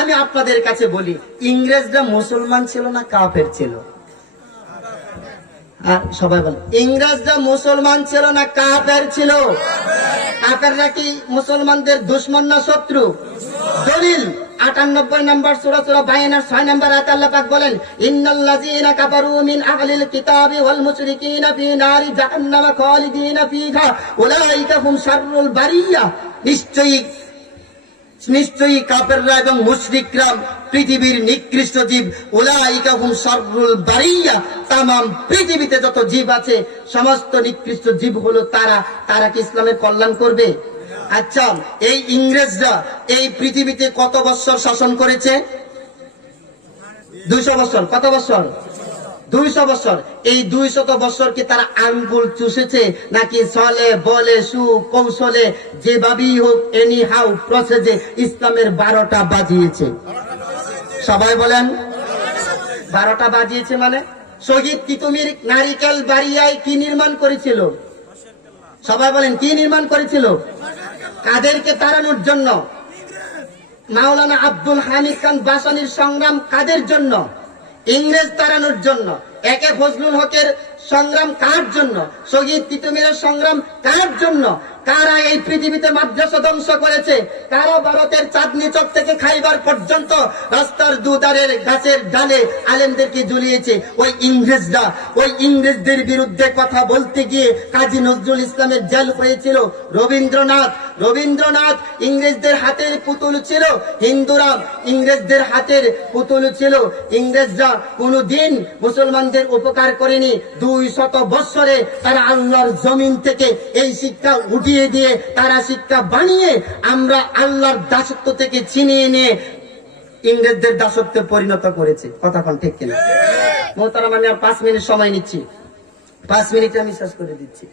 আমি আপনাদের কাছে বলি, ইংরেজরা মুসলমান ছিল না কাফের ছিল? আর সবাই বলে ইংরেজরা মুসলমান ছিল না কাফের ছিল? কাফেররা কি মুসলমানদের দুশমন না শত্রু? দলিল 98 নম্বর সূরা সূরা বায়ানের 6 নম্বর আয়াতে আল্লাহ পাক বলেন, ইন্নাল্লাযীনা কাফারু মিন আহলিল কিতাবি ওয়াল মুশরিকিনা ফি নারি জাহান্নাম খালিদিনা ফিহা উলাইকা হুম শাররুল বারিয়া। নিশ্চয়ই কাফেররা এবং মুশরিকরা পৃথিবীর নিকৃষ্ট জীব। উলাইকা হুম শাররুল বারিয়া, तमाम পৃথিবীতে যত জীব আছে সমস্ত নিকৃষ্ট জীব হলো তারা। তারা কি ইসলামের কল্যাণ করবে? আচ্ছা, এই ইংরেজরা এই পৃথিবীতে কত বছর শাসন করেছে? 200 বছর। কত বছর? 200 বছর। এই 200 বছর কি তারা আঙ্গুল চুষেছে নাকি চলে বলে সুকৌশলে যেভাবেই হোক এনি হাউ প্রসেসে ইসলামের 12টা বাজিয়েছে? সবাই বলেন 12টা বাজিয়েছে মানে? শহীদ তিতুমির নারিকেল বাড়িয়ায় কি নির্মাণ করেছিল? সবাই বলেন কি নির্মাণ করেছিল? কাদেরকে তাড়ানোর জন্য? মাওলানা আব্দুল হামিদ খান বাসানির সংগ্রাম কাদের জন্য? ইংরেজ তাড়ানোর জন্য। একে ফজলুল হকের সংগ্রাম কার জন্য? শহীদ তিতুমিরের সংগ্রাম কার জন্য? কারা এই পৃথিবীতে মাদ্রাসা ধ্বংস করেছে? কারা ভারতের চাঁদনি চক থেকে খাইবার পর্যন্ত রাস্তার দুধারের গাছের ডালে আলেমদেরকে ঝুলিয়েছে? ওই ইংরেজরা। ওই ইংরেজদের বিরুদ্ধে কথা বলতে গিয়ে কাজী নজরুল ইসলামের জেল হয়েছিল। রবীন্দ্রনাথ ইংরেজদের হাতের পুতুল ছিল। হিন্দুরা ইংরেজদের হাতের পুতুল ছিল। ইংরেজরা কোনদিন মুসলমানদের উপকার করেনি। 200 বছরে তারা আল্লাহর জমিন থেকে এই শিক্ষা উঠিয়ে দিয়ে তারা শিক্ষা বানিয়ে আমরা আল্লাহর দাসত্ব থেকে ছিনিয়ে নিয়ে ইংরেজদের দাসত্বে পরিণত করেছে। কথা কোন ঠিক কিনা? মোহতারাম, আমি আর 5 মিনিট সময় নিচ্ছি। 5 মিনিটে আমি শেষ করে দিচ্ছি।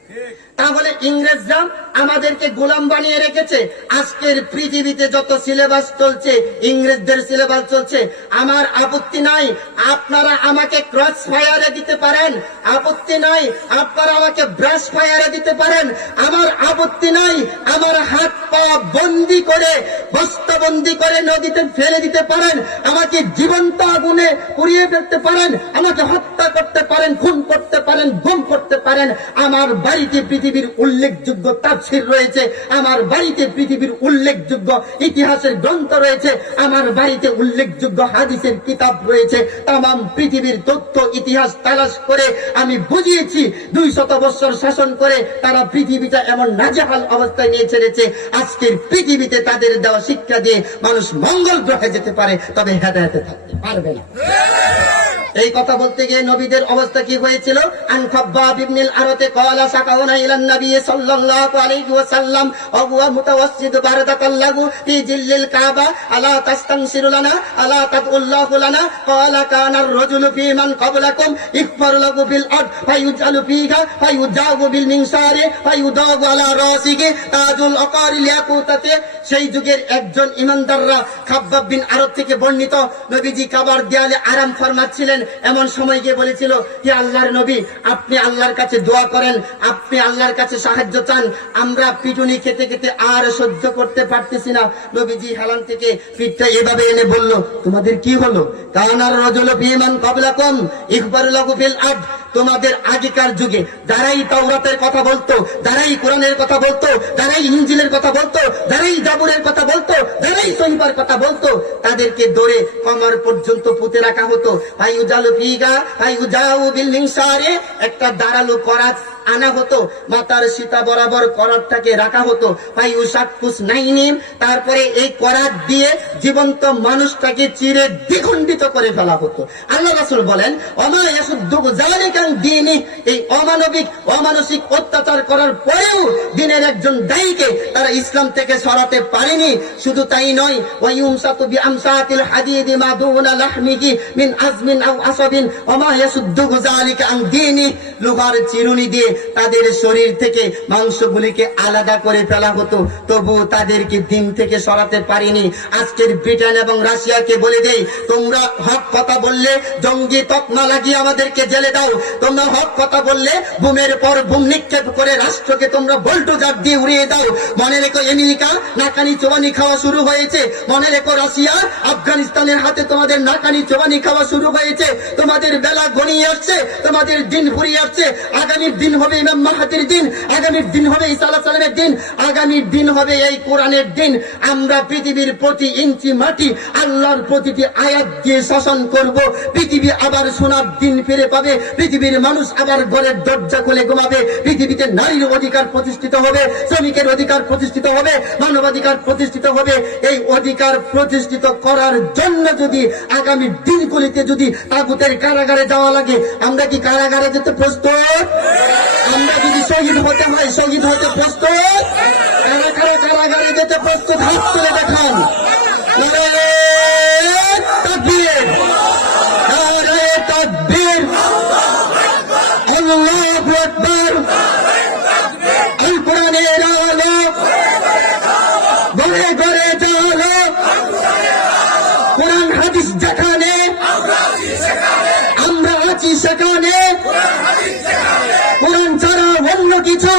তাহলে ইংরেজরা আমাদেরকে গোলাম বানিয়ে রেখেছে। আজকের পৃথিবীতে যত সিলেবাস চলছে ইংরেজদের সিলেবাস চলছে। আমার আপত্তি নাই, আপনারা আমাকে ক্রস ফায়ারে দিতে পারেন, আপত্তি নাই। আপনারা আমাকে ব্রাশ ফায়ারে দিতে পারেন, আমার আপত্তি নাই। আমার হাত পা বন্দি করে বস্তাবন্দি করে নদীতে ফেলে দিতে পারেন, আমাকে জীবন্ত আগুনে পুড়িয়ে ফেলতে পারেন, আমাকে হত্যা করতে পারেন, খুন করতে পারেন, গুম করতে পারেন। আমার বাড়িতে পৃথিবীর উল্লেখযোগ্য তাফসীর রয়েছে, আমার বাড়িতে পৃথিবীর উল্লেখযোগ্য ইতিহাসের গ্রন্থ রয়েছে, আমার বাড়িতে উল্লেখযোগ্য হাদিসের কিতাব রয়েছে। তাম পৃথিবীর তথ্য ইতিহাস তালাশ করে আমি বুঝিয়েছি 200 বছর শাসন করে তারা পৃথিবীটা এমন নাজেহাল অবস্থায় নিয়ে ছেড়েছে। আজকের পৃথিবীতে তাদের দেওয়া শিক্ষা দিয়ে মানুষ মঙ্গল গ্রহে যেতে পারে, তবে হেদায়েতে থাকতে পারবে না। এই কথা বলতে গিয়ে নবীদের অবস্থা কি হয়েছিল? আন খাব্বাব ইবনুল আরতে ক্বালা সাকাউনা ইলান নবী সাল্লাল্লাহু আলাইহি ওয়াসাল্লাম ওয়া হুয়া মুতাওয়াসসিদ বারাকাল্লাহু ফি জিল্লিল কাবা আলা তাস্তানসিরু লানা আলা তাদউল্লাহু লানা ক্বালা কানার রাজুলু ফি মান ক্বাবলাকুম ইগফার লাহু বিল আরদ ফায়ুজালু ফিহা ফায়ুজাগু বিল মিনসারি ফায়ুদাগু আলা রাসিহি তাজুল আকারিল ইয়াকুতাতে। সেই যুগের একজন ইমানদাররা খাব্বাব বিন আরত থেকে বর্ণিত, নবীজি কাবার দেয়ালে আরাম ফরমাচ্ছিলেন। এমন সময় গিয়ে বলেছিল, হে আল্লাহর নবী, আপনি আল্লাহর কাছে দোয়া করেন, আপনি আল্লাহর কাছে সাহায্য চান, আমরা পিটুনি খেতে খেতে আর সহ্য করতে পারতেছি না। নবীজি হেলান থেকে পিঠটা এভাবে এনে বলল, তোমাদের কি হলো? কানার রাজুলু ফি মান ক্বাবলাকুম ইখবারু লাহু ফিল আরদ। তোমাদের আগেকার যুগে যারাই তাওরাতের কথা বলতো, যারাই কোরআনের কথা বলতো, যারাই ইনজিলের কথা বলতো, যারাই জাবুরের কথা বলতো, যারাই সহিবার কথা বলতো, তাদেরকে ধরে কমর পর্যন্ত পুঁতে রাখা হতো। ফায়ুজালু ফিহা ফায়ুজাউ বিল মিনসারি, একটা দাঁড়ালো করাত আনা হতো, মাথার সীতা বরাবর করাতটাকে রাখা হতো। ফায়ুশাক্কুস নাইনিম, তারপরে এই করাত দিয়ে জীবন্ত মানুষটাকে চিরে দ্বিখণ্ডিত করে ফেলা হতো। আল্লাহ রাসূল বলেন, ওমা ইয়াসুদ্দু যালিকা দ্বীনি, এই অমানবিক অমানসিক অত্যাচার করার পরেও দিনের একজন দায়ীকে তারা ইসলাম থেকে সরাতে পারেনি। শুধু তাই নয়, ওয়ায়ুমসাতু বিআমসাতিল হাদিদি মা দুনা লাহমিহি মিন আজমিন আও আসাবিন ওমা ইয়াসুদ্দু যালিকা দ্বীনি, লোহার চিরুনি দিয়ে তাদের শরীর থেকে মাংসগুলিকে আলাদা করে ফেলা হতো, তবু তাদেরকে দিন থেকে সরাতে পারিনি। আজকের ব্রিটেন এবং রাশিয়াকে বলে দেই, তোমরা হক কথা বললে জঙ্গি তকমা লাগিয়ে আমাদেরকে জেলে দাও, তোমরা হক কথা বললে বুমের পর বুম নিক্ষেপ করে রাষ্ট্রকে তোমরা বল্টুজার দিয়ে উড়িয়ে দাও। মনে রেখো আমেরিকা নাকানি চোবানি খাওয়া শুরু হয়েছে, মনে রেখো রাশিয়া আফগানিস্তানের হাতে তোমাদের নাকানি চোবানি খাওয়া শুরু হয়েছে। তোমাদের বেলা গড়িয়ে আসছে, তোমাদের দিন ফুরিয়ে আসছে। আগামীর দিন হবে ইমাম মাহাদির দিন, আগামীর দিন হবে ঈসা আলাইহিস সালামের দিন, আগামীর দিন হবে এই কোরআনের দিন। আমরা পৃথিবীর প্রতি ইঞ্চি মাটি আল্লাহর প্রতিটি আয়াত দিয়ে শাসন করব। পৃথিবী আবার সোনার দিন ফিরে পাবে, পৃথিবীর মানুষ আবার ঘরের দরজা খুলে ঘুমাবে, পৃথিবীতে নারীর অধিকার প্রতিষ্ঠিত হবে, শ্রমিকের অধিকার প্রতিষ্ঠিত হবে, মানবাধিকার প্রতিষ্ঠিত হবে। এই অধিকার প্রতিষ্ঠিত করার জন্য যদি আগামী দিনগুলিতে যদি তাগুতের কারাগারে যাওয়া লাগে, আমরা কি কারাগারে যেতে প্রস্তুত? আমরা যদি শহীদ হতে হয় শহীদ হতে প্রস্তুত? কারা কারা কারাগারে যেতে প্রস্তুত? হাত তুলে দেখান। তাকবীর, নারায়ে তাকবীর, আল্লাহু আকবার। আল কোরআনের আলো ঘরে ঘরে জালো, কোরআন হাদিস যেখানে আমরা আছি সেখানে, কোরআন ছাড়া অন্য কিছু